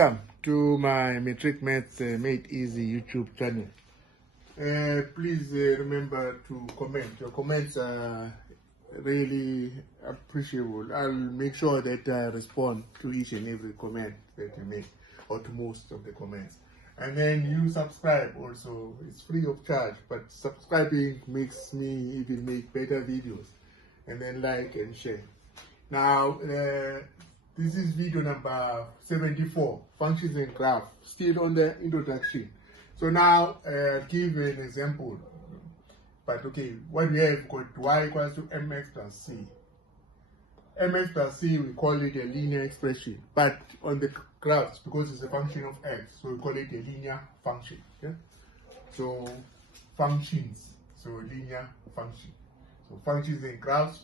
Welcome to my Metric Maths Made Easy YouTube channel. Please remember to comment. Your comments are really appreciable. I'll make sure that I respond to each and every comment that you make, or to most of the comments. And then you subscribe also. It's free of charge, but subscribing makes me even make better videos. And then like and share. Now, this is video number 74, functions and graphs, still on the introduction. So now, give an example. But okay, what we have got y equals to mx plus c. Mx plus c, we call it a linear expression. But on the graphs, because it's a function of x, so we call it a linear function. Yeah? So, functions, so linear function. So functions and graphs.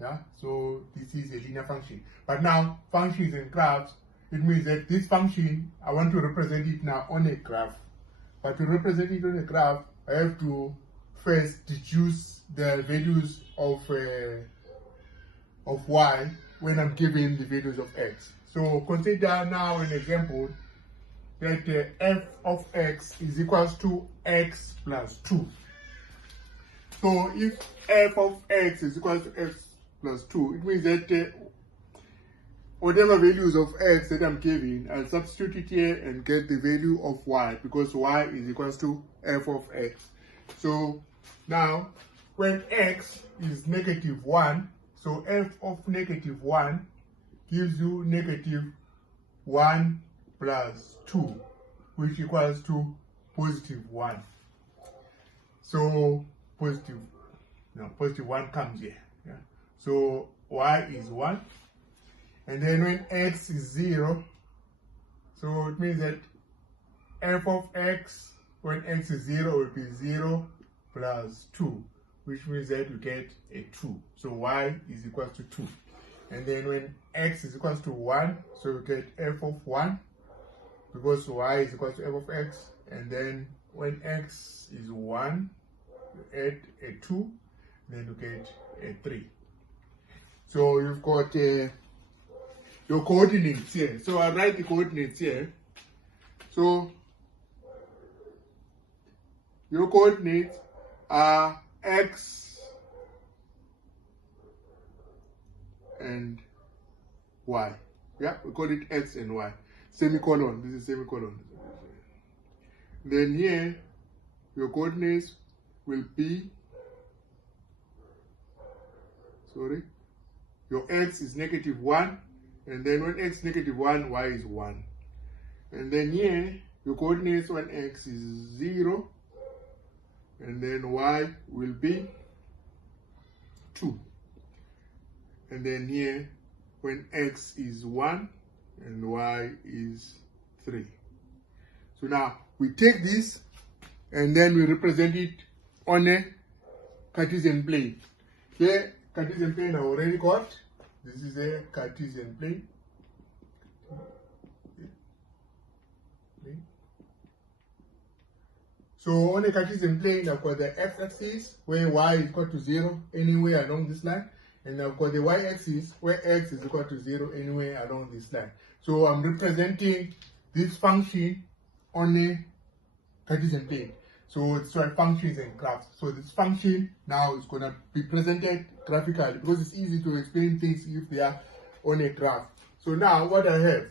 Yeah, so this is a linear function. But now, functions and graphs, it means that this function, I want to represent it now on a graph. But to represent it on a graph, I have to first deduce the values of y when I'm given the values of x. So consider now an example that f of x is equals to x plus 2. So if f of x is equal to x plus 2, it means that whatever values of x that I'm given, I'll substitute it here and get the value of y, because y is equals to f of x. So now, when x is negative 1, so f of negative 1 gives you negative 1 plus 2, which equals to positive 1. So positive 1 comes here. Yeah? So y is 1. And then when x is 0, so it means that f of x, when x is 0, will be 0 plus 2, which means that you get a 2. So y is equal to 2. And then when x is equal to 1, so you get f of 1, because y is equal to f of x. And then when x is 1, you add a 2, then you get a 3. So you've got your coordinates here. So I'll write the coordinates here. So your coordinates are x and y. Yeah, we call it x and y. Semicolon. This is semicolon. Then here, your coordinates will be, your x is negative 1, and then when x is negative 1, y is 1. And then here, your coordinates when x is 0, and then y will be 2. And then here, when x is 1, and y is 3. So now, we take this, and then we represent it on a Cartesian plane. Here, Cartesian plane I already got. This is a Cartesian plane. So on a Cartesian plane, I've got the x-axis where y is equal to 0 anywhere along this line, and I've got the y-axis where x is equal to 0 anywhere along this line. So I'm representing this function on a Cartesian plane. So it's why functions and graphs. So this function now is going to be presented graphically, because it's easy to explain things if they are on a graph. So now what I have,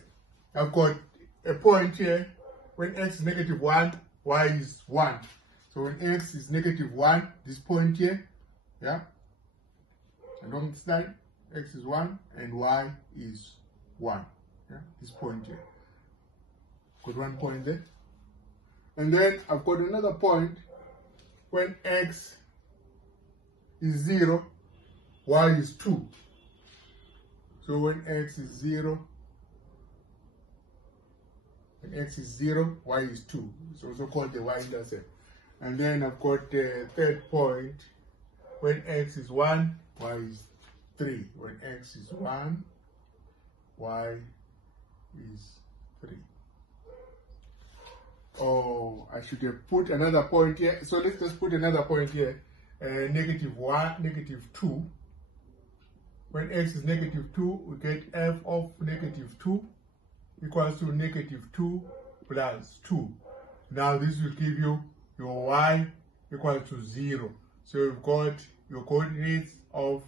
I've got a point here. When x is negative 1, y is 1. So when x is negative 1, this point here, yeah, along this line, x is 1 and y is 1. Yeah, this point here. Got one point there. And then I've got another point when x is 0, y is 2. So when x is 0, y is 2. It's also called the y-intercept. And then I've got the third point when x is 1, y is 3. When x is 1, y is 3. Oh, I should have put another point here. So let's just put another point here. Negative 1, negative 2. When x is negative 2, we get f of negative 2 equals to -2 plus 2. Now this will give you your y equal to 0. So you've got your coordinates of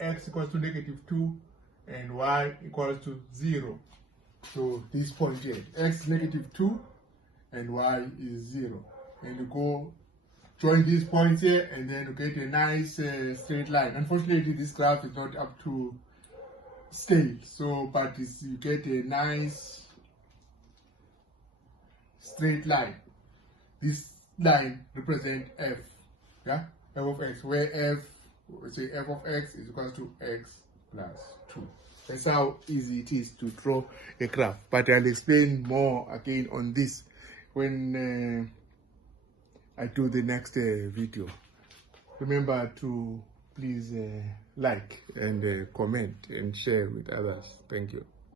x equals to -2 and y equals to 0. So this point here, x -2 and y is 0. And you go join these points here and then you get a nice straight line. Unfortunately, this graph is not up to scale, so but you get a nice straight line. This line represents f, yeah, f of x, where f of x is equal to x plus 2. That's how easy it is to draw a graph, but I'll explain more again on this when I do the next video. Remember to please like and comment and share with others. Thank you.